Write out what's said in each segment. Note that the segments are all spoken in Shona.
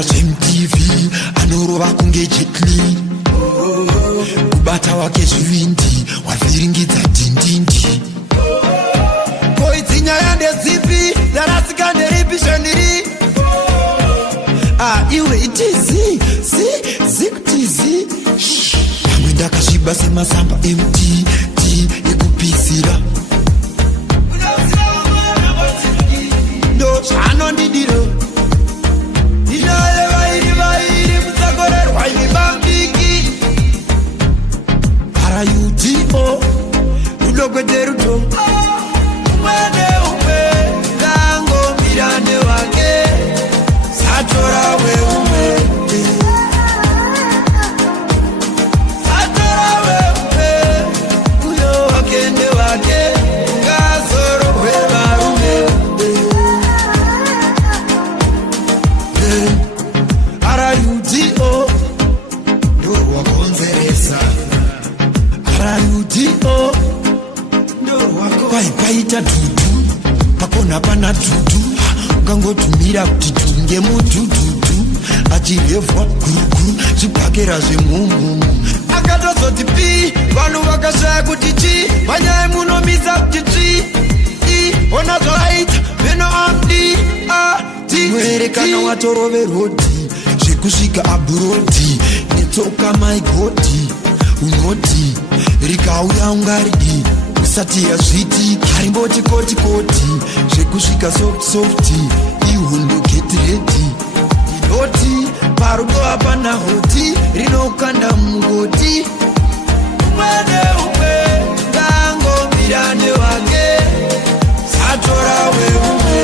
MTV anorova kunge Jetli kubata wake zvivindi wavhiringidza dindindi koidzinyaya ndedzipi darasika nderipi zveniri iwe itizi zikutizi pamwe ndakasviba semasamba MTT ekupisira ndo zvanondidiro RUDO rudokwederuto umwene umwe ndango mirande wake satora weumwe satora weumwe uyo wakende wake ngazoro wevarume RUDO ndo wakonzeresa RUDO ndo wako paita dudu pakona pana dudu ungangotumira kuti tunge mudududu achirevwa guruguru zvipakera zvemumumu akatozoti pi vanhu vakashaya kuti chi panyaya munomisa kuti chi ona zvaita veno amdi mwerekana watorove rodhi zvekusvika abhurodi netsoka maigodi unoti rikauya ungaridi usati yazviti harimboti kotikoti zvekusvika softi ihundu getiredi inoti parudo hapana hoti rinokanda mungoti umwene umwe ngangomirane wake satora weumwe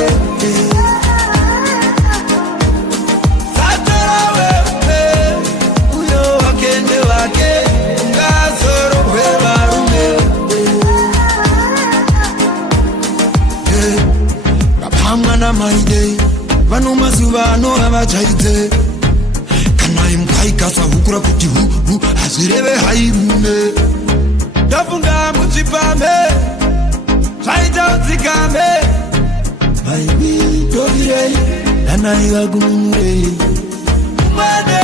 satora weumwe uyo wakende wake mwana maide vano mazuva anovavajaidze kana imwaikasa hukura kuti hu hazvireve hairume ndafunga muchipambe zvaita udzikame maiwi ndovirei nanai vagununurei umwene